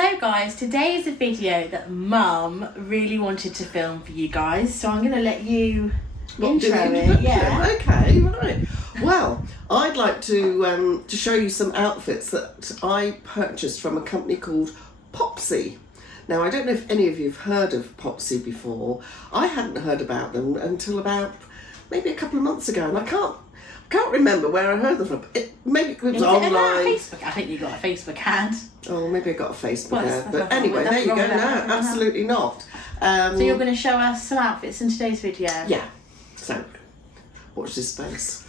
So guys, today is a video that Mum really wanted to film for you guys, so I'm going to let you intro it. Yeah. Okay, right. Well, I'd like to show you some outfits that I purchased from a company called Popsy. Now, I don't know if any of you have heard of Popsy before. I hadn't heard about them until about maybe a couple of months ago, and I can't remember where I heard them from. Maybe it was online. Facebook? I think you got a Facebook ad. Oh, maybe I got a Facebook ad. But anyway, there you go. No, absolutely not. So you're going to show us some outfits in today's video? Yeah. So, watch this space.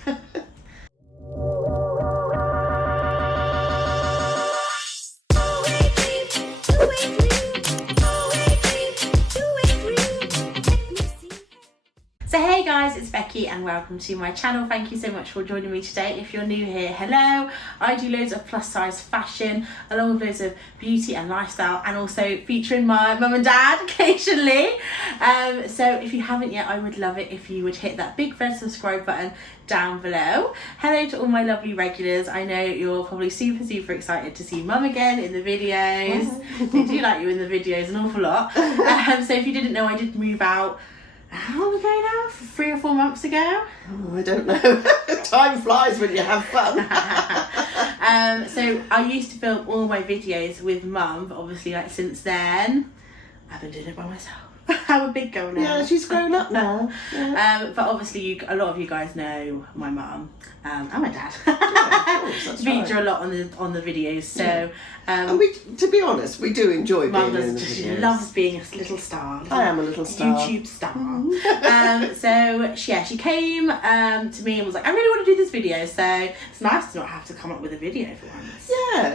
So hey guys, it's Becky and welcome to my channel. Thank you so much for joining me today. If you're new here, hello. I do loads of plus size fashion along with loads of beauty and lifestyle, and also featuring my mum and dad occasionally. So if you haven't yet, I would love it if you would hit that big red subscribe button down below. Hello to all my lovely regulars. I know you're probably super excited to see Mum again in the videos. They do like you in the videos an awful lot. So if you didn't know, I did move out. How long ago now? 3 or 4 months ago? Oh, I don't know. Time flies when you have fun. So I used to film all my videos with Mum, but obviously since then I've been doing it by myself. I'm a big girl now. Yeah, she's grown up now. Yeah. But obviously a lot of you guys know my mum and my dad. Yeah, of course, feature a lot on the videos. So and we, to be honest, we do enjoy being in the videos. She loves being a little star. I am a little star. YouTube star. So she came to me and was like, I really want to do this video. So it's nice to not have to come up with a video for once.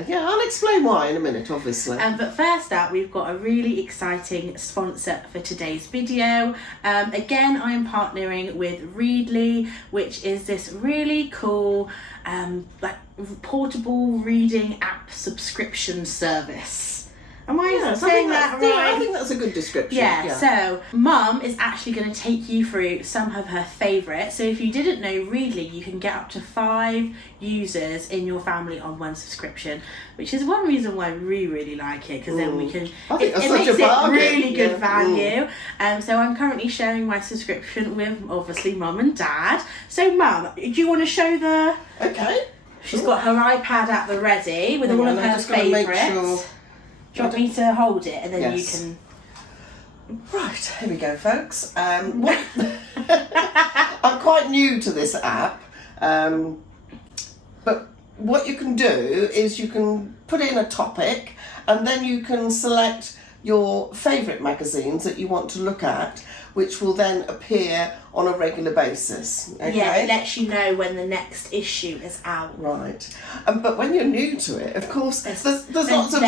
Yeah. I'll explain why in a minute, obviously. But first up, we've got a really exciting sponsor for today's video. Again, I am partnering with Readly, which is this really cool portable reading app subscription service. Am I saying that right? Yeah, I think that's a good description. Yeah, so Mum is actually going to take you through some of her favourites. So if you didn't know, Readly, you can get up to 5 users in your family on one subscription, which is one reason why we really like it, because then we can, it makes it really good value. So I'm currently sharing my subscription with obviously Mum and Dad. So Mum, do you want to show the... Okay. She's got her iPad at the ready with all of her favourites. Do you want me to hold it and then you can... Right, here we go, folks. I'm quite new to this app, but what you can do is you can put in a topic and then you can select your favourite magazines that you want to look at, which will then appear on a regular basis. Okay? Yeah, it lets you know when the next issue is out. Right. But when you're new to it, of course, there's lots of...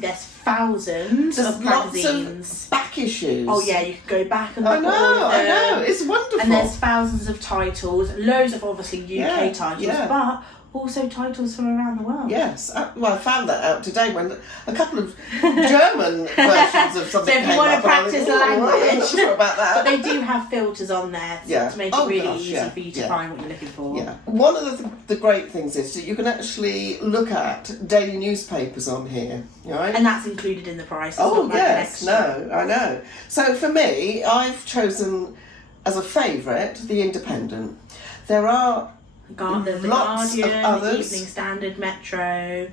There's thousands of magazines. Of back issues. Oh yeah, you can go back and look at all of them. I know, it's wonderful. And there's thousands of titles, loads of obviously UK titles, but also titles from around the world. Yes, well, I found that out today when a couple of German versions of something So if you want to practice the language, I'm not sure about that. But they do have filters on there to make it really easy for you to find what you're looking for. Yeah. One of the great things is that you can actually look at daily newspapers on here, right? And that's included in the price. Oh yes, no, I know. So for me, I've chosen as a favourite the Independent. There are The lots Guardian, of others. the Evening Standard, Metro.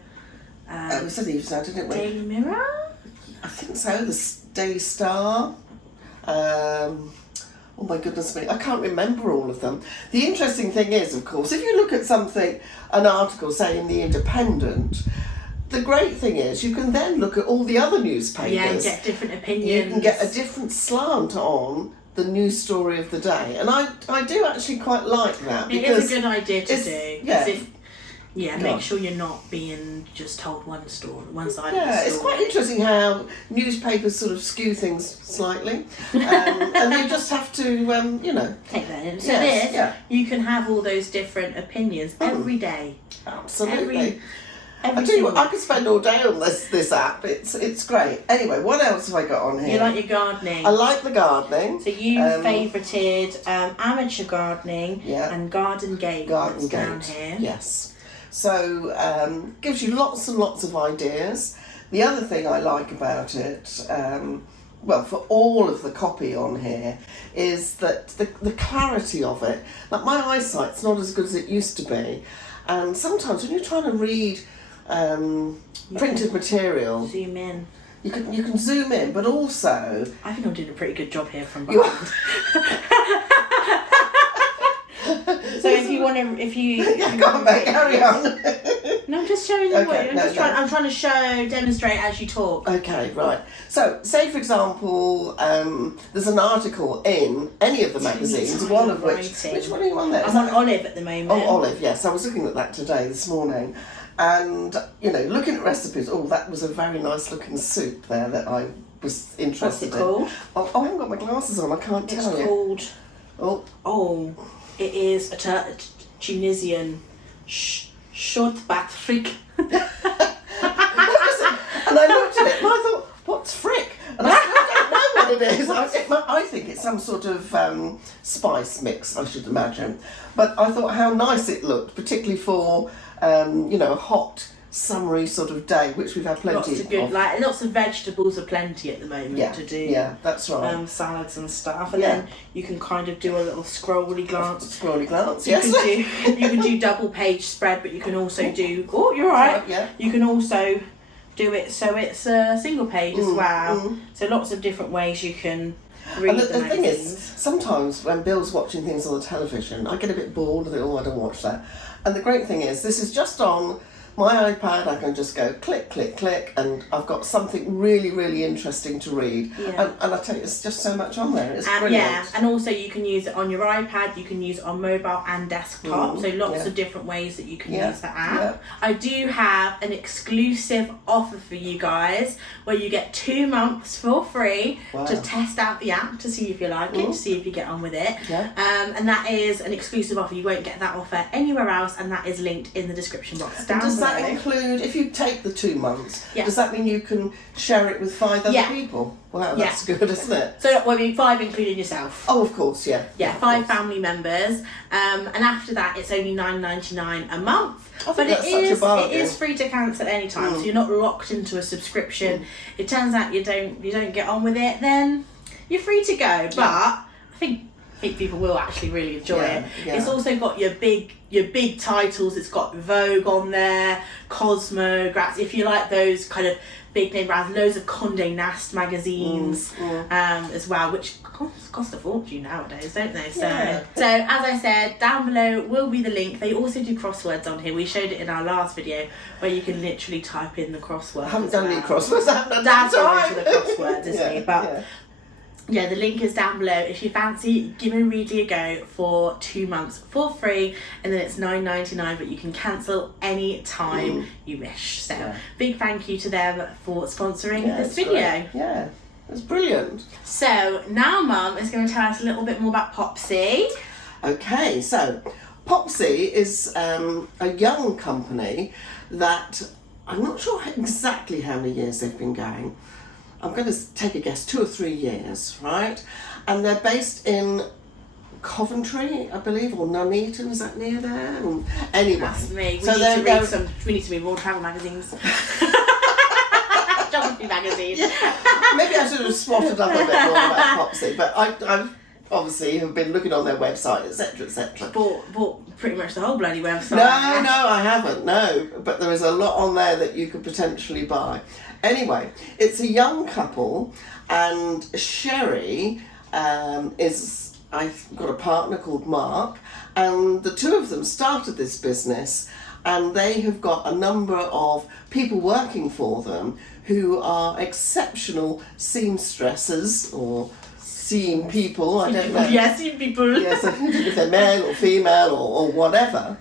It was the Evening Standard, didn't we? Daily Mirror? I think so. The Daily Star. Oh my goodness me, I can't remember all of them. The interesting thing is, of course, if you look at an article, say in the Independent, the great thing is you can then look at all the other newspapers. Yeah, and get different opinions. You can get a different slant on the news story of the day, and I do actually quite like that. It is a good idea to do. Yeah, make sure you're not being just told one side of the story. Yeah, it's quite interesting how newspapers sort of skew things slightly, and you just have to, take that in. So you can have all those different opinions every day. Absolutely. I tell you what, I could spend all day on this app. It's great. Anyway, what else have I got on here? You like your gardening? I like the gardening. So you favourited amateur gardening and garden gate. Down here. Yes. So gives you lots and lots of ideas. The other thing I like about it, well, for all of the copy on here, is that the clarity of it. Like, my eyesight's not as good as it used to be, and sometimes when you're trying to read printed material, Zoom in. you can zoom in, but also I think I'm doing a pretty good job here from you behind. So if you want to, yeah, go on, mate, carry on. No, I'm just showing you Okay, I'm trying to demonstrate as you talk. Okay, right. So, say for example, there's an article in any of the magazines, one of which one are you on there? I'm on Olive at the moment. Oh, Olive, yes. I was looking at that this morning. And, you know, looking at recipes, that was a very nice looking soup there that I was interested in. What's it called? Oh, I haven't got my glasses on, I can't tell you. It's called... it is a Tunisian shortbat frick. And I looked at it and I thought, what's frick? And I still don't know what it is. I think it's some sort of spice mix, I should imagine. But I thought how nice it looked, particularly for, a hot, summery sort of day, which we've had plenty of. Lots of vegetables aplenty at the moment to do. Yeah, that's right. Salads and stuff. And then you can kind of do a little scrolly glance. Yes. You can do double page spread, but you can also do... Oh, you're right. Yeah. You can also do it so it's a single page as well. So lots of different ways you can read and the magazines. thing is, sometimes when Bill's watching things on the television, I get a bit bored and think, I don't watch that. And the great thing is, this is just on my iPad. I can just go click, click, click, and I've got something really, really interesting to read. Yeah. And I tell you, it's just so much on there. It's brilliant. Yeah, and also you can use it on your iPad, you can use it on mobile and desktop, so lots of different ways that you can use the app. Yeah. I do have an exclusive offer for you guys where you get 2 months for free to test out the app to see if you like it, to see if you get on with it. Yeah. And that is an exclusive offer. You won't get that offer anywhere else, and that is linked in the description box down below. Does that include, if you take the 2 months, Yeah. does that mean you can share it with 5 other people? Wow, that's good, isn't it? So, 5 including yourself. Oh, of course, yeah. Yeah, 5 family members, and after that it's only $9.99 a month. But it is free to cancel at any time, so you're not locked into a subscription. It turns out you don't get on with it, then you're free to go. But I think people will actually really enjoy it. Yeah. It's also got your big titles. It's got Vogue on there, Cosmo, Graz. If you like those kind of big name brands, loads of Condé Nast magazines as well, which cost a fortune nowadays, don't they? So as I said, down below will be the link. They also do crosswords on here. We showed it in our last video where you can literally type in the crossword. I haven't done any crosswords. Dad's already the crosswords, isn't he? But yeah, the link is down below. If you fancy giving Readly a go for 2 months for free, and then it's $9.99, but you can cancel any time you wish. So big thank you to them for sponsoring this video. Great. Yeah, it's brilliant. So now Mum is going to tell us a little bit more about Popsy. Okay, so Popsy is a young company that I'm not sure exactly how many years they've been going. I'm going to take a guess, 2 or 3 years, right? And they're based in Coventry, I believe, or Nuneaton, is that near there? Anyway. That's me. We need to read more travel magazines. Geography magazines. Maybe I should have swatted up a bit more about Popsy, but I've obviously have been looking on their website, etc., etc. Bought pretty much the whole bloody website. No, I haven't, no. But there is a lot on there that you could potentially buy. Anyway, it's a young couple, and Sherry I've got a partner called Mark, and the two of them started this business, and they have got a number of people working for them who are exceptional seamstresses or seam people, I don't know. Yeah, seam people. Yes, if they're male or female or whatever.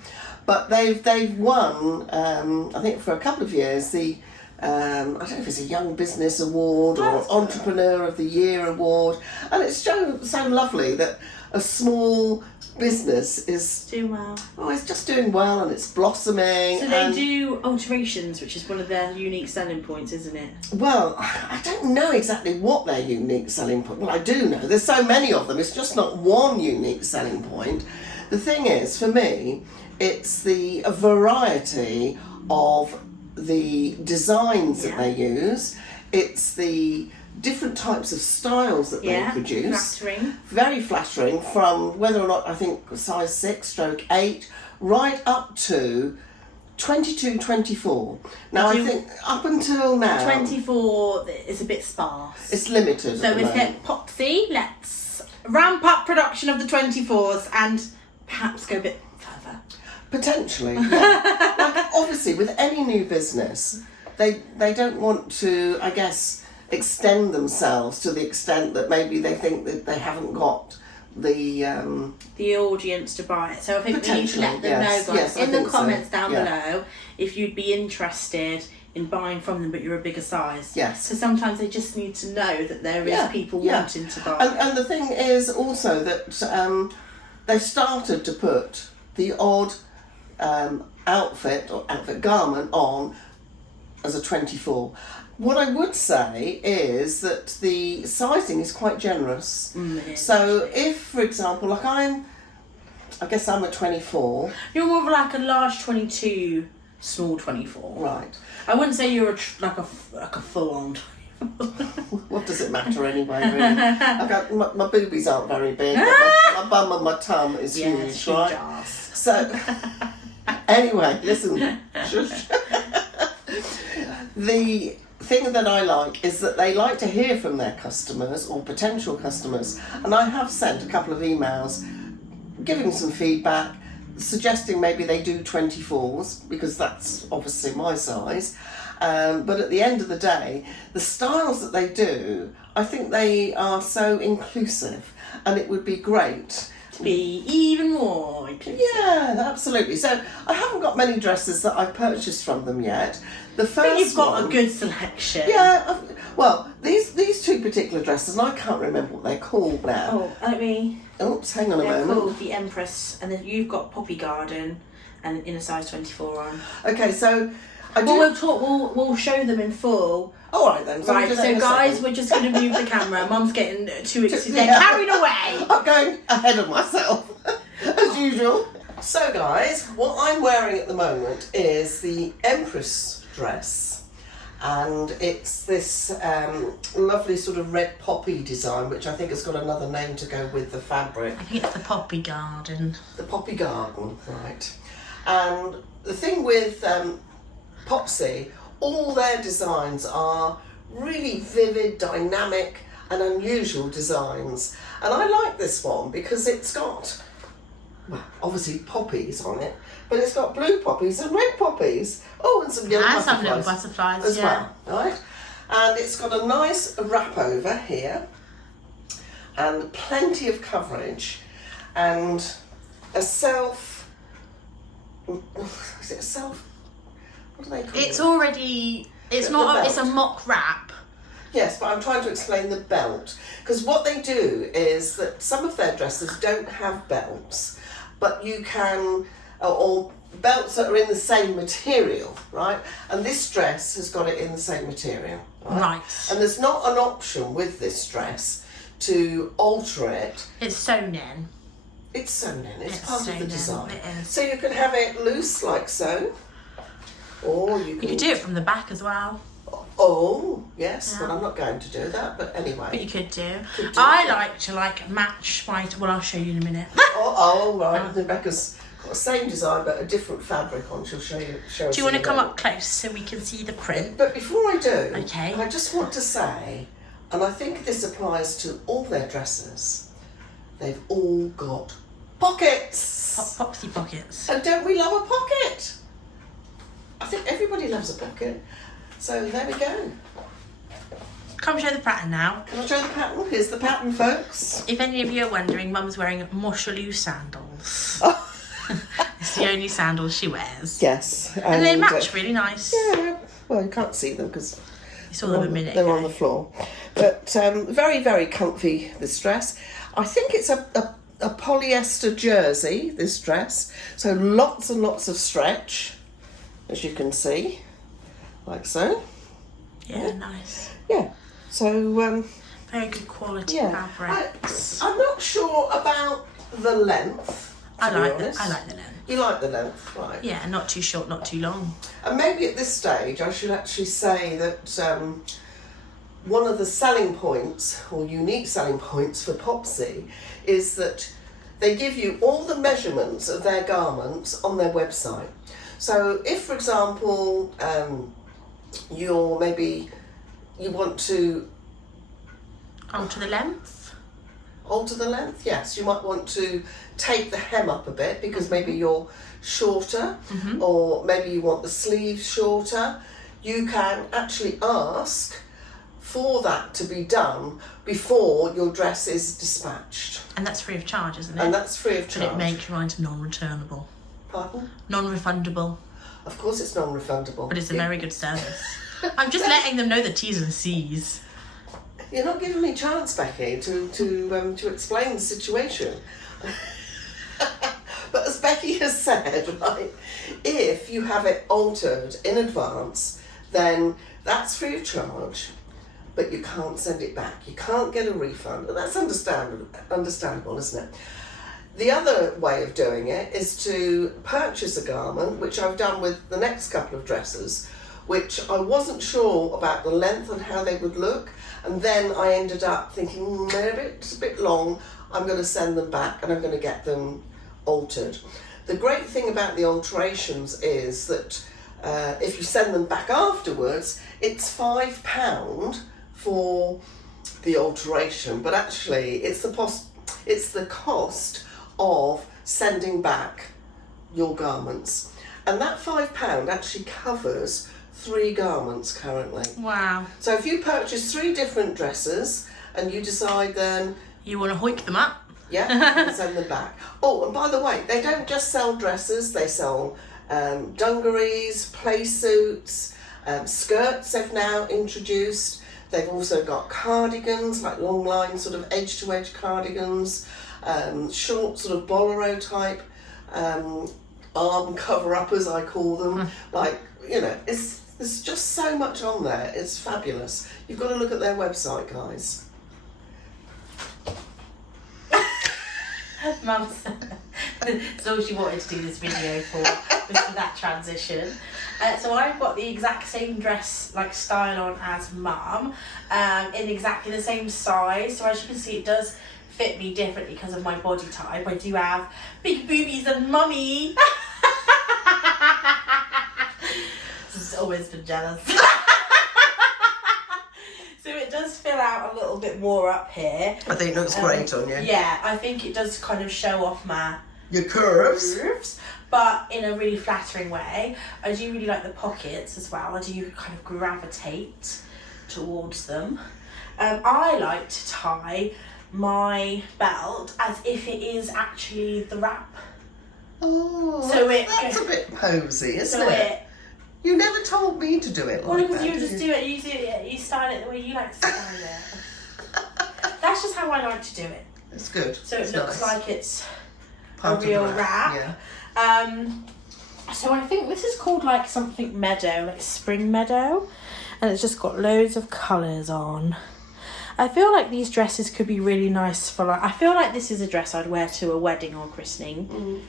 But they've won, I think for a couple of years, the I don't know if it's a Young Business Award or Entrepreneur of the Year Award, and it's so lovely that a small business is doing well. Oh, it's just doing well, and it's blossoming. So they do alterations, which is one of their unique selling points, isn't it? Well, I don't know exactly what their unique selling point. Well, I do know. There's so many of them. It's just not one unique selling point. The thing is, for me, it's the variety of the designs that they use. It's the different types of styles that they produce. Flattering. Very flattering, from whether or not, I think, size 6/8, right up to 22, 24. Now, I think up until now... 24 is a bit sparse. It's limited. So let's get Popsy. Let's ramp up production of the 24s and perhaps go a bit further. Potentially, yeah. Like, obviously, with any new business, they don't want to, I guess, extend themselves to the extent that maybe they think that they haven't got the audience to buy it. So I think we need to let them know, guys, in the comments down below, if you'd be interested in buying from them, but you're a bigger size. Yes. So sometimes they just need to know that there is people wanting to buy. And the thing is also that they've started to put the odd outfit or outfit garment on as a 24. What I would say is that the sizing is quite generous. So if, for example, like I guess I'm a 24. You're more of like a large 22, small 24. Right. I wouldn't say you're like a full-on. What does it matter anyway, really? My boobies aren't very big, but my bum and my tum is huge, right? So, anyway, listen. The thing that I like is that they like to hear from their customers or potential customers, and I have sent a couple of emails giving some feedback, suggesting maybe they do 24s because that's obviously my size, but at the end of the day, the styles that they do, I think they are so inclusive, and it would be great to be even more inclusive. Yeah, absolutely. So I haven't got many dresses that I've purchased from them yet. The first but you've got a good selection. Yeah, well, these two particular dresses, and I can't remember what they're called now. Oh, let me... Oops, hang on a moment. They're called the Empress, and then you've got Poppy Garden and in a size 24 on. Okay, so... We'll show them in full. All right then. So guys, we're just going to move the camera. Mum's getting too excited. They're carried away. I'm going ahead of myself, as usual. So guys, what I'm wearing at the moment is the Empress dress, and it's this lovely sort of red poppy design, which I think has got another name to go with the fabric. I think it's the Poppy Garden. The Poppy Garden, right. And the thing with Popsy, all their designs are really vivid, dynamic and unusual designs. And I like this one because it's got, well, obviously poppies on it, but it's got blue poppies and red poppies. Oh, and some yellow butterflies. And some little butterflies as well, right? And it's got a nice wrap over here and plenty of coverage and a self, is it a self? What do they call it? It's already, it's not, it's a mock wrap. Yes, but I'm trying to explain the belt. Because what they do is that some of their dresses don't have belts, but you can, or belts that are in the same material, right? And this dress has got it in the same material. Right. And there's not an option with this dress to alter it. It's sewn in. It's sewn in, it's part of the design. It is. So you can have it loose like so. Or you could do it from the back as well. Oh, yes, but I'm not going to do that, but anyway. But you could do. I like to match my, well, I'll show you in a minute. Right. Rebecca's got the same design but a different fabric on. She'll show you. Do you want to come up close so we can see the print? But before I do, okay. I just want to say, and I think this applies to all their dresses, they've all got pockets. Popsy pockets. And don't we love a pocket? I think everybody loves a pocket. So there we go. Come show the pattern now. Can I show the pattern? Here's the pattern, folks. If any of you are wondering, Mum's wearing Moshaloo sandals. It's the only sandals she wears. Yes. And they match really nice. Yeah. Well, you can't see them because you saw them a minute they're ago. on the floor. But very, very comfy, this dress. I think it's a polyester jersey, this dress. So lots and lots of stretch, as you can see. Like so. Yeah, nice. Yeah. So very good quality fabrics. I'm not sure about the length. I like the length. You like the length, right? Yeah, not too short, not too long. And maybe at this stage I should actually say that one of the selling points, or unique selling points for Popsy, is that they give you all the measurements of their garments on their website. So if, for example, you want to Alter the length? alter the length, yes. You might want to take the hem up a bit because maybe you're shorter, or maybe you want the sleeves shorter. You can actually ask for that to be done before your dress is dispatched. And that's free of charge, isn't it? And that's free of charge. But it makes your items non-returnable. Pardon? Non-refundable. Of course it's non-refundable. But it's a very good service. I'm just letting them know the T's and C's. You're not giving me a chance, Becky, to explain the situation. But as Becky has said, right, if you have it altered in advance, then that's free of charge, but you can't send it back. You can't get a refund. And that's understandable, isn't it? The other way of doing it is to purchase a garment, which I've done with the next couple of dresses, which I wasn't sure about the length and how they would look. And then I ended up thinking, they're a bit long, I'm going to send them back and I'm going to get them altered. The great thing about the alterations is that if you send them back afterwards, it's £5 for the alteration, but actually it's the cost of sending back your garments. And that £5 actually covers 3 garments currently. Wow. So if you purchase 3 different dresses and you decide then... You want to hoik them up? Yeah, you can send them back. Oh, and by the way, they don't just sell dresses, they sell dungarees, play suits, skirts they've now introduced. They've also got cardigans, like long line sort of edge-to-edge cardigans, short sort of bolero type arm cover-uppers, I call them. Like, you know, there's just so much on there. It's fabulous. You've got to look at their website, guys. Mum said that's all she wanted to do this video for, was for that transition. So I've got the exact same dress, like style on as Mum, in exactly the same size. So as you can see, it does fit me differently because of my body type. I do have big boobies than Mummy. Just always been jealous. So it does fill out a little bit more up here. I think it looks great on you. Yeah, I think it does kind of show off your curves, but in a really flattering way. I do really like the pockets as well. I do kind of gravitate towards them. I like to tie my belt as if it is actually the wrap. Oh, so that's a bit posy, isn't it? You never told me to do it like that. Well, because you just do it, you style it the way you like to style it. That's just how I like to do it. It's good. So it looks like it's part a real wrap. Yeah. So I think this is called like something meadow, like spring meadow, and it's just got loads of colours on. I feel like these dresses could be really nice for I feel like this is a dress I'd wear to a wedding or christening.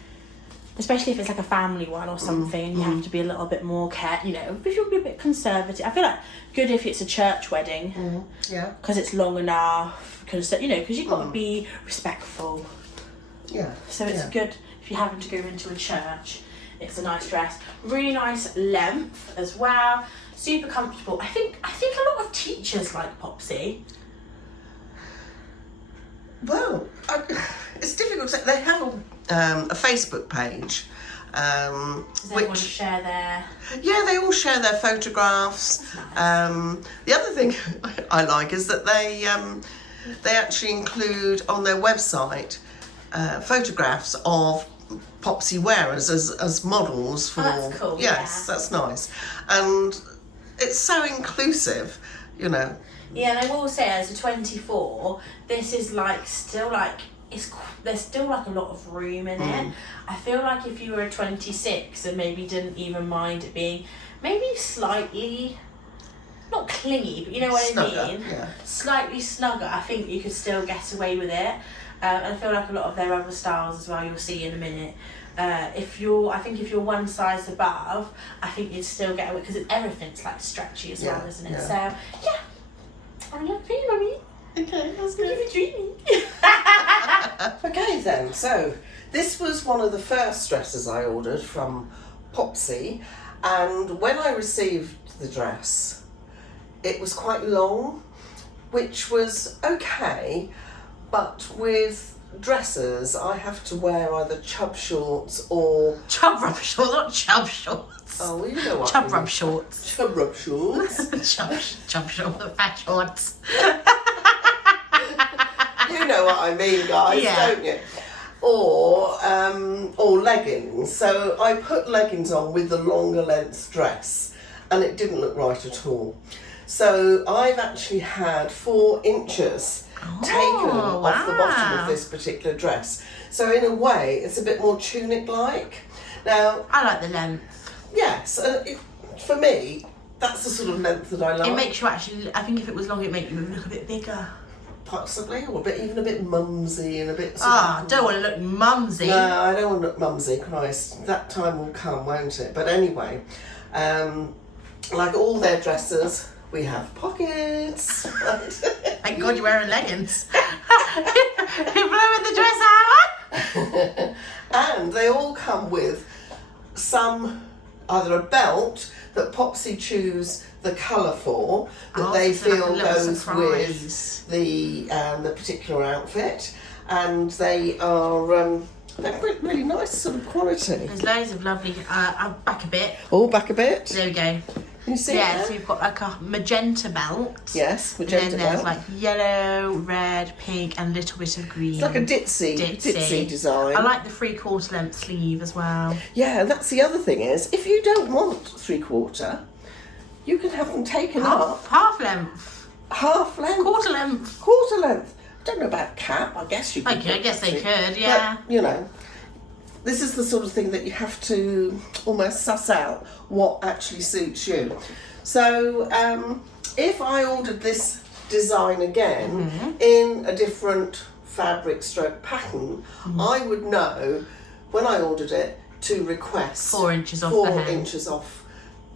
Especially if it's like a family one or something, and you have to be a little bit more if you'll be a bit conservative. I feel like good if it's a church wedding, yeah, because it's long enough. Because you've got to be respectful. Yeah. So it's good if you happen to go into a church. It's a nice dress, really nice length as well, super comfortable. I think a lot of teachers like Popsy. Well, it's difficult to say. They have a Facebook page. Does everyone share their... Yeah, they all share their photographs. Nice. The other thing I like is that they actually include on their website photographs of Popsy wearers as models for... Oh, that's cool. Yes, that's nice. And it's so inclusive, Yeah, and I will say, as a 24, this is there's still like a lot of room in it. I feel like if you were a 26 and maybe didn't even mind it being maybe slightly, not clingy, but you know what snugger, I mean? Yeah. Slightly snugger, I think you could still get away with it. And I feel like a lot of their other styles as well, you'll see in a minute, if you're one size above, I think you'd still get away because everything's like stretchy as well, isn't it? Yeah. So yeah, I love you, mummy. Okay, that's Keep good. it dreamy. Okay then, so this was one of the first dresses I ordered from Popsy, and when I received the dress, it was quite long, which was okay, but with dresses I have to wear either chub shorts or... Chub rub shorts, not chub shorts. Oh, well, you know what I Chub mean. rub shorts. Chub rub shorts. chub shorts, fat shorts. You know what I mean, guys, Yeah. don't you? Or leggings. So I put leggings on with the longer length dress, and it didn't look right at all. So I've actually had 4 inches taken off the bottom of this particular dress. So in a way, it's a bit more tunic-like. Now, I like the length. yes, for me, that's the sort of length that I like. It makes you actually, I think if it was long, it'd make you look a bit bigger. Possibly, or even a bit mumsy and a bit... I don't want to look mumsy. No, I don't want to look mumsy, Christ. That time will come, won't it? But anyway, like all their dresses, we have pockets. Thank God you're wearing leggings. You're blowing the dress out. And they all come with either a belt that Popsy choose the colour for, that they so like a feel little goes surprise. with the particular outfit, and they are they're really nice sort of quality. There's loads of lovely, back a bit. Oh, back a bit. There we go. Can you see Yeah, it? so you've got like a magenta belt. Yes, And magenta then there's belt. like yellow, red, pink, and a little bit of green. It's like a ditzy design. I like the 3/4 length sleeve as well. Yeah, and that's the other thing is, if you don't want 3/4, you can have them taken up Half length. half length, Quarter length. quarter length. I don't know about cap. I guess you could. Okay, I guess they put could, it. yeah. But, you know, this is the sort of thing that you have to almost suss out what actually suits you. So, if I ordered this design again in a different fabric stroke pattern, I would know when I ordered it to request 4 inches off 4 the hem. inches off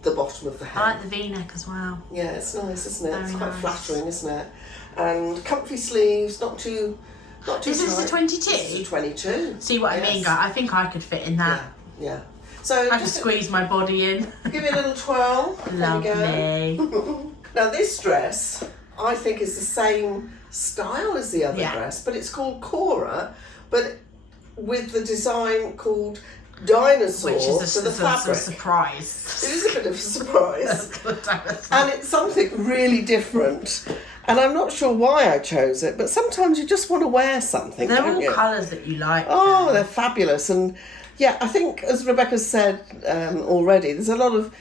the bottom of the hem. I like the V-neck as well. Yeah, it's nice, isn't it? Very It's quite nice. flattering, isn't it? And comfy sleeves, not too Is this tight. a 22? This is a 22. See what I Yes. mean, guys? I think I could fit in Yeah, that. yeah. So I could just squeeze my body in. give it a little twirl. There we go. Lovely. Now this dress, I think, is the same style as the other Yeah. dress, but it's called Cora, but with the design called Dinosaur Which is for the fabric. a surprise. It is a bit of a surprise. That's good, Dinosaur. And it's something really different. And I'm not sure why I chose it, but sometimes you just want to wear something, They're don't all you? colours that you like. Oh, though. they're fabulous. And yeah, I think, as Rebecca said already, there's a lot of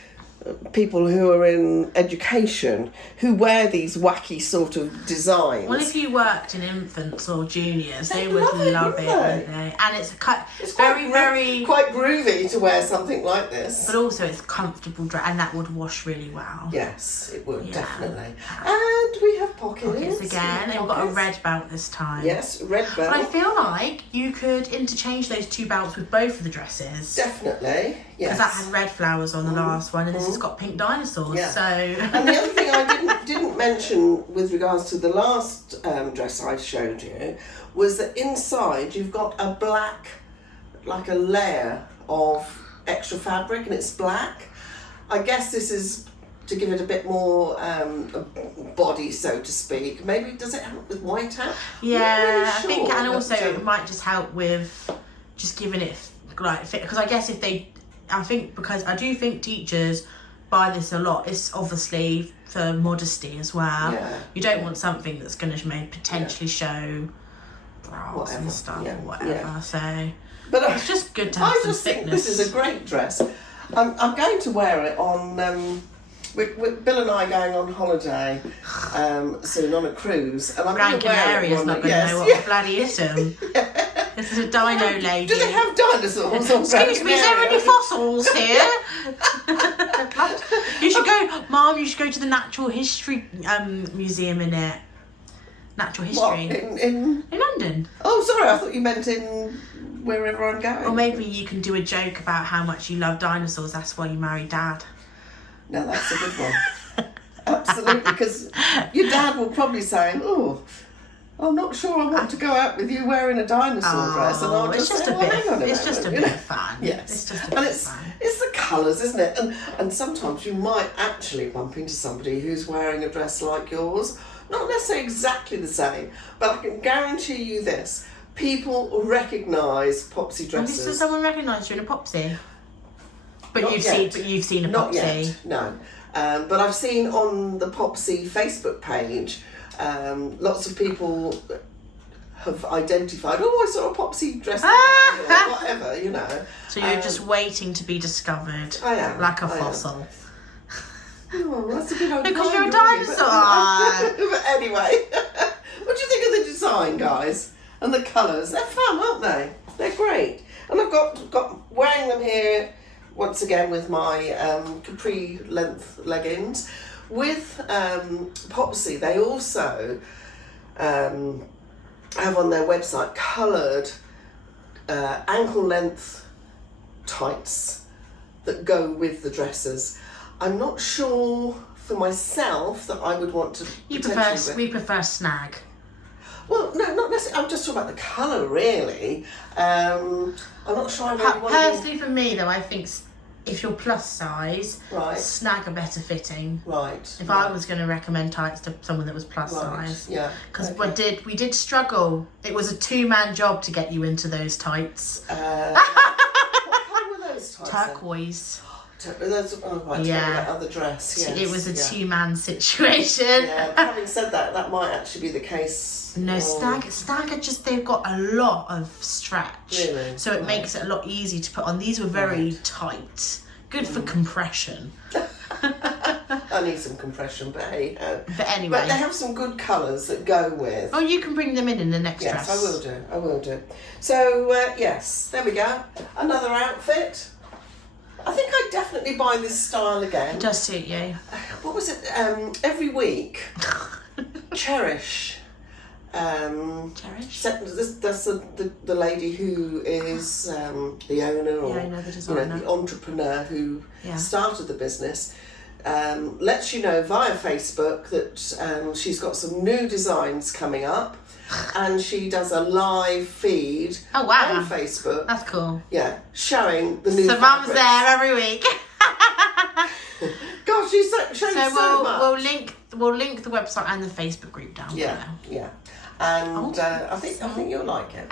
people who are in education who wear these wacky sort of designs. Well, if you worked in infants or juniors, they They'd would love it, love it, wouldn't wouldn't they? And it's It's very, quite groovy to wear something like this. but also it's comfortable dress, and that would wash really well. Yes, it would, Yeah. definitely. And we have pockets. Pockets again. We have They've got a pockets. red belt this time. Yes, red belt. But I feel like you could interchange those 2 belts with both of the dresses. Definitely, yes. Because that had red flowers on the last one, and this has got pink dinosaurs. Yeah. So And the other thing I didn't mention with regards to the last dress I showed you was that inside you've got a black, like a layer of extra fabric, and it's black. I guess this is to give it a bit more body, so to speak. Maybe does it help with white out? yeah, Not really I think, sure, and but, also it might just help with just giving it like fit. Because I guess because I do think teachers buy this a lot. It's obviously for modesty as well. Yeah. You don't want something that's going to potentially show bras Whatever, and stuff yeah, or whatever. yeah. So But it's just good to have I some just think thickness. this is a great dress. I'm going to wear it on. With Bill and I going on holiday soon on a cruise, and I'm Gran going to wear Canaria it. is not going to yes, know what yeah. a bloody is them. This is a dino lady. Do they have dinosaurs on Gran Excuse me, is there Canaria? any fossils here? You should go, Mum, you should go to the Natural History Museum in it. Natural What, History. in In London. Oh, sorry, I thought you meant in wherever I'm going. Or maybe you can do a joke about how much you love dinosaurs. That's why you married Dad. No, that's a good one. Absolutely, because your dad will probably say, "Oh, I'm not sure I want to go out with you wearing a dinosaur dress," and I'll just say, "Well, hang on a It's just a moment," bit of fun. Yes, It's just a bit and of fun. it's the colours, isn't it? And sometimes you might actually bump into somebody who's wearing a dress like yours, not necessarily exactly the same, but I can guarantee you this: people recognise Popsy dresses. Does someone recognise you in a Popsy? But Not you've yet. seen a Popsy. Not yet, no. But I've seen on the Popsy Facebook page, lots of people have identified, "Oh, I saw a Popsy dress," or whatever, you know. So you're just waiting to be discovered. I am. Like a fossil. Oh, that's a bit unkind. Because you're a really, dinosaur. But anyway, what do you think of the design, guys? And the colours? They're fun, aren't they? They're great. And I've got wearing them here once again with my capri length leggings. With Popsy, they also have on their website coloured ankle length tights that go with the dresses. I'm not sure for myself that I would want to. We prefer snag. Well, no, not necessarily. I'm just talking about the colour, really. I'm not sure I really want to. Personally, for me though, I think if you're plus size, Right. snag are better fitting. Right. If I was going to recommend tights to someone that was plus size, Yeah. because we did struggle. It was a 2-man job to get you into those tights. What colour were those tights? Turquoise. Right, Yeah. that other dress. Yes. It was a 2-man situation. Yeah. Having said that, that might actually be the case. No, snag are just, they've got a lot of stretch. Really? So it makes it a lot easier to put on. These were very tight. Good for compression. I need some compression, but hey. But anyway. But they have some good colours that go with. Oh, you can bring them in the next Yes, dress. I will do. So, yes, there we go. Another outfit. I think I'd definitely buy this style again. It does suit you. What was it? Every week, Cherish. Cherish? That's the lady who is the owner or the designer. the entrepreneur who Yeah. started the business. Lets you know via Facebook that she's got some new designs coming up, and she does a live feed Oh, wow. on Facebook. That's cool. Yeah, showing the new. So Mum's fabrics. there every week. Gosh, she's showing so much. We'll link the website and the Facebook group down Yeah, below. yeah, and I think you'll like it.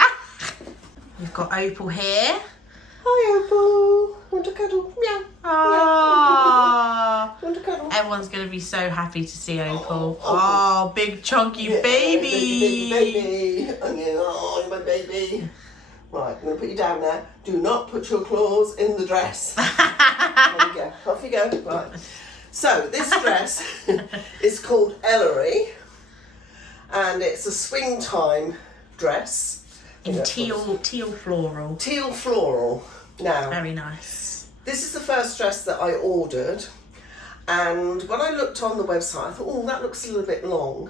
We've got Opal here. Hi, Opal. Want to cuddle? Meow. Aww. Want to cuddle? Everyone's going to be so happy to see Opal. Oh, Oh, big chunky baby. Baby. Oh, you're my baby. Right, I'm going to put you down there. Do not put your claws in the dress. There you go. Off you go. Right. So, this dress is called Ellery, and it's a swing time dress. In teal floral. Teal floral. Now, Very nice. this is the first dress that I ordered, and when I looked on the website, I thought, oh, that looks a little bit long.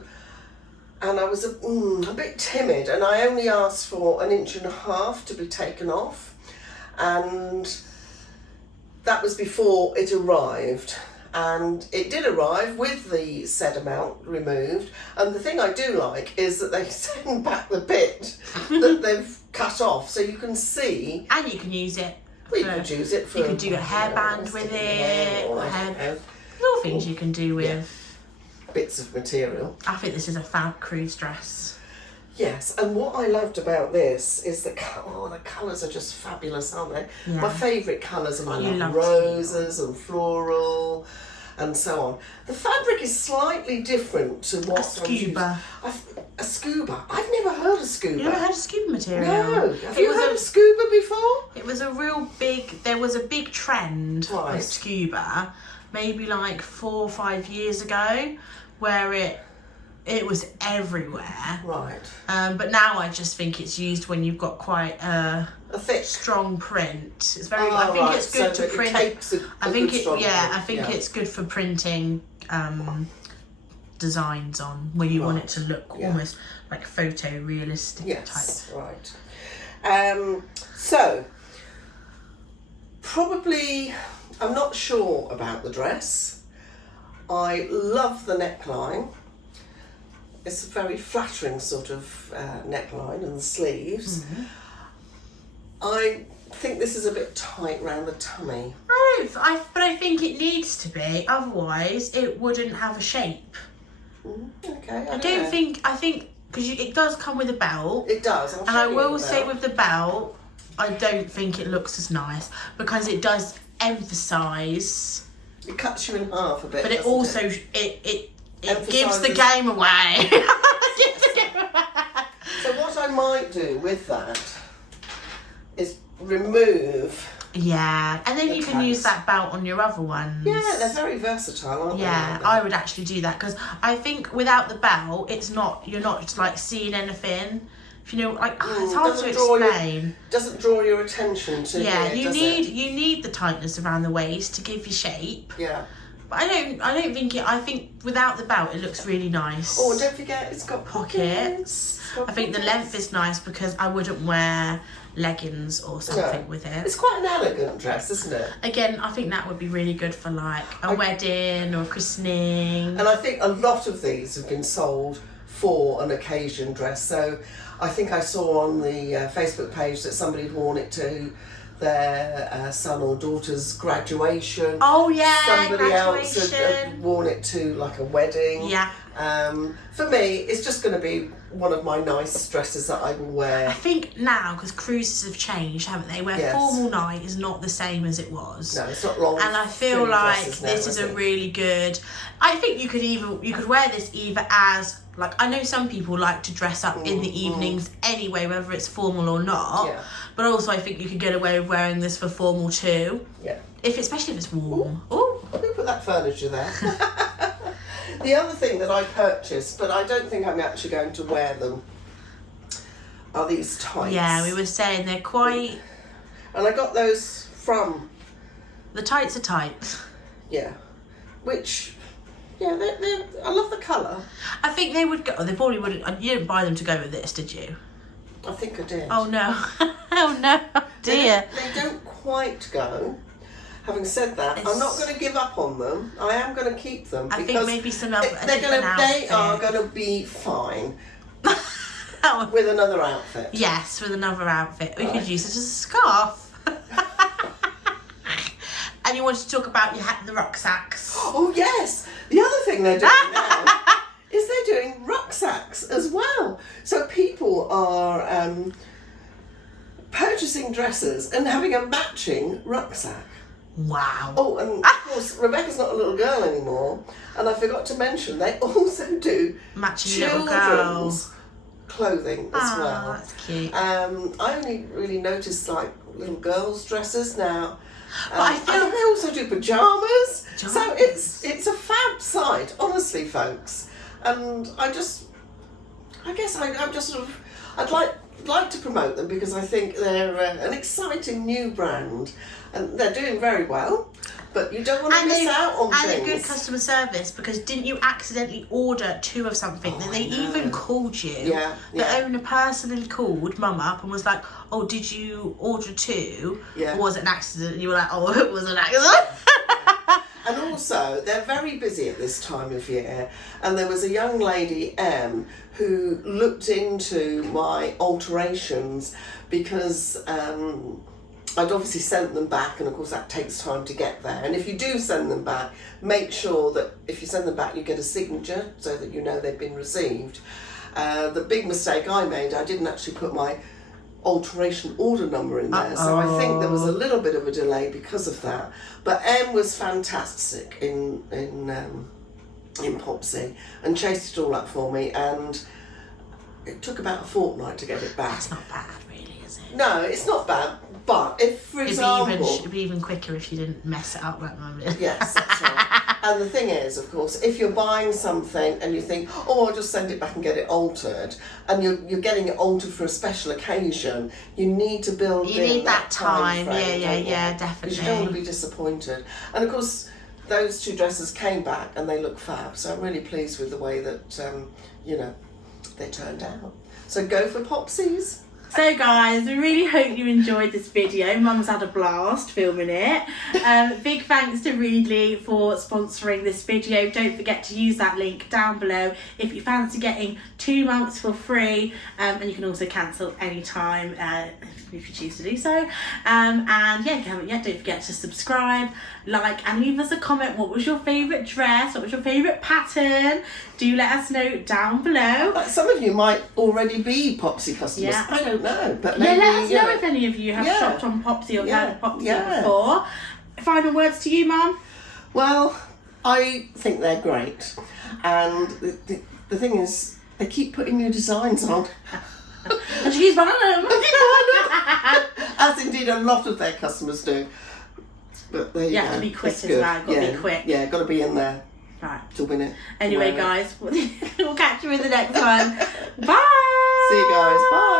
And I was a bit timid, and I only asked for 1.5 inches to be taken off, and that was before it arrived. And it did arrive with the said amount removed, and the thing I do like is that they send back the bit that they've cut off, so you can see. And you can use it. Well, you could use it for. You could do a hairband with it. Or Little things you can do with. bits of material. I think this is a fab cruise dress. Yes, and what I loved about this is the colours are just fabulous, aren't they? Yeah. My favourite colours are my You love roses and floral and so on. The fabric is slightly different to what A scuba. A scuba? I've never heard of scuba. You never heard of scuba material? No. Have you heard of scuba before? It was a real big, there was a big trend Right. of scuba, maybe like 4 or 5 years ago, where it was everywhere. Right. But now I just think it's used when you've got quite a thick, strong print. It's very. Oh, I think right. it's good So to it print. takes a I think good it. strong Yeah, print. I think Yeah. it's good for printing designs on where you want it to look Yeah. almost like photorealistic Yes, type. right. So, probably, I'm not sure about the dress. I love the neckline. It's a very flattering sort of neckline and the sleeves. Mm-hmm. I think this is a bit tight around the tummy. But I think it needs to be. Otherwise, it wouldn't have a shape. Okay. I think because it does come with a belt. It does. And I will say with the belt, I don't think it looks as nice because it does emphasise. It cuts you in half a bit. But it also it gives the Emphasises- game away. So what I might do with that is remove. Yeah, and then The you can use tags. that belt on your other ones. Yeah, they're very versatile, aren't they? Yeah, I would actually do that because I think without the belt, you're not like seeing anything. If you know, like it's hard to explain. Doesn't draw your attention to it, You does need it? you need the tightness around the waist to give you shape. Yeah. But I don't think it. I think without the belt, it looks really nice. Oh, and don't forget, it's got Pockets. I think the length is nice because I wouldn't wear leggings or something with it. It's quite an elegant dress, isn't it? Again, I think that would be really good for like a wedding or a christening. And I think a lot of these have been sold for an occasion dress. So I think I saw on the Facebook page that somebody had worn it to their son or daughter's graduation. Oh yeah, Somebody else graduation. had worn it to like a wedding. Yeah. For me, it's just going to be one of my nice dresses that I will wear. I think now, because cruises have changed, haven't they? Where Yes. formal night is not the same as it was. No, it's not long. And I feel frilly like dresses now, this is a it? really good. I think you could wear this either as like I know some people like to dress up in the evenings anyway, whether it's formal or not. Yeah. But also I think you could get away with wearing this for formal too. Yeah. Especially if it's warm. Ooh. Who put that furniture there? The other thing that I purchased, but I don't think I'm actually going to wear them, are these tights. Yeah, we were saying they're quite. And I got those from. The tights are tight. Yeah. Which. Yeah, they're, I love the colour. I think they would go. They probably wouldn't. You didn't buy them to go with this, did you? I think I did. Oh no! Oh no, dear. They don't quite go. Having said that, It's- I'm not going to give up on them. I am going to keep them. I think because maybe some other. they are going to be fine with another outfit. Yes, with another outfit. We Right. could use it as a scarf. And you wanted to talk about the rucksacks. Oh yes, the other thing they're doing now is they're doing rucksacks as well. So people are purchasing dresses and having a matching rucksack. Wow. Oh, and of course Rebecca's not a little girl anymore, and I forgot to mention they also do Matching little children's girl. clothing as Oh, well. that's cute. I only really noticed like little girls' dresses now. But I feel- think they also do pajamas. So Pajamas. it's a fab site, honestly, folks. And I'm just sort of I'd like to promote them because I think they're an exciting new brand, and they're doing very well. But you don't want to miss out on and things. a good customer service because didn't you accidentally order 2 of something? Then they even called you. Yeah, The yeah. owner personally called Mum up and was like, "Oh, did you order 2? Yeah. Or was it an accident?" And you were like, "Oh, it was an accident." And also, they're very busy at this time of year. And there was a young lady, Em, who looked into my alterations because I'd obviously sent them back, and of course that takes time to get there. And if you do send them back, make sure that if you send them back, you get a signature so that you know they've been received. The big mistake I made, I didn't actually put my alteration order number in there, so I think there was a little bit of a delay because of that. But Em was fantastic in Popsy and chased it all up for me, and it took about a fortnight to get it back. That's not bad, really, is it? No, it's not bad. But if, for example, It'd be even quicker if you didn't mess it up like Mum did. yes, that's right. And the thing is, of course, if you're buying something and you think, oh, I'll just send it back and get it altered, and you're getting it altered for a special occasion, you need to build You in need that time. frame, Yeah, don't you? definitely. Because you don't want to be disappointed. And of course, those 2 dresses came back and they look fab. So I'm really pleased with the way that they turned out. So go for Popsies. So guys, we really hope you enjoyed this video. Mum's had a blast filming it. Big thanks to Readly for sponsoring this video. Don't forget to use that link down below if you fancy getting 2 months for free, and you can also cancel anytime if you choose to do so. And yeah, if you haven't yet, don't forget to subscribe, like, and leave us a comment. What was your favourite dress? What was your favourite pattern? Do let us know down below. Some of you might already be Popsy customers. Yeah. I don't know, but Yeah, maybe, let us know if any of you have shopped on Popsy or heard of Popsy before. Final words to you, Mum? Well, I think they're great, and the thing is, they keep putting new designs on. And she keeps buying them. As indeed a lot of their customers do. But they have to be quick as well. Got to be quick. Yeah, got to be in there. Right. To win it. Anyway, guys, we'll catch you in the next one. Bye. See you guys. Bye.